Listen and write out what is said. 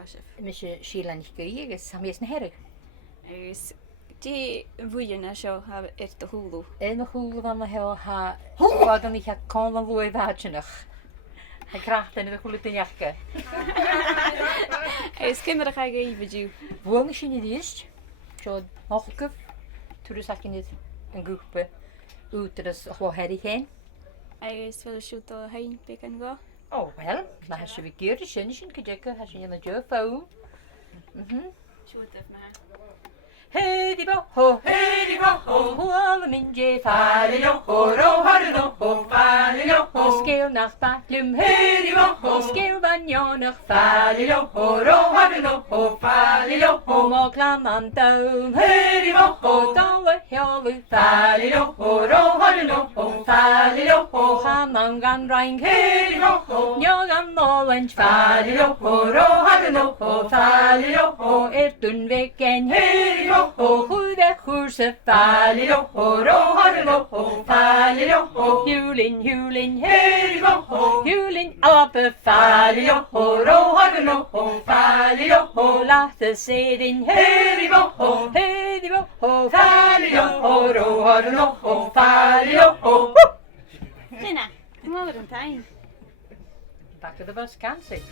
hasif. Mis sílan go agus samés na herrig. Agus dé bhuiine seo ha do húlú. Na húla van na he ha bhádan ich Còmhlan Luaidh Bhàideanach. Ha krachtan na húla tinachcha. Is cimar a chaige íbidú. Bhuilna sin i díist, seo nachgah, túras acin an grúpa útaras a chláhéirí chéin. Agus fel siút o hain be an go. Oh, well, na ha se vi gyr sin gydeca ha sin yna jo fawm. Siút af na. Heidi bo ho, hwal yn mynd je falio ho, ro harno ho, falio ho. Sgil nach batlum, heidi bo ho, sgil banionach, falio ho, ro harno ho, falio ho. Mo clam an dawn, heidi bo ho, dawa hiolu, falio ho, ro harno ho, falio ho. Cham an gan rhain, heidi bo ho, niog an molench, falio ho, ro harno ho, falio ho. Dun vegen, heidi bo ho, hwydde chwrs y falio ho, ro harno ho, falio ho. Hiwlin, heri bo ho, hiwlin ab y falio ho, ro harno ho, falio ho. Lath y sedin, heri bo ho, falio ho, ro harno ho, falio ho. Dyna, dim ond yn tain. Back of the bus, can't see.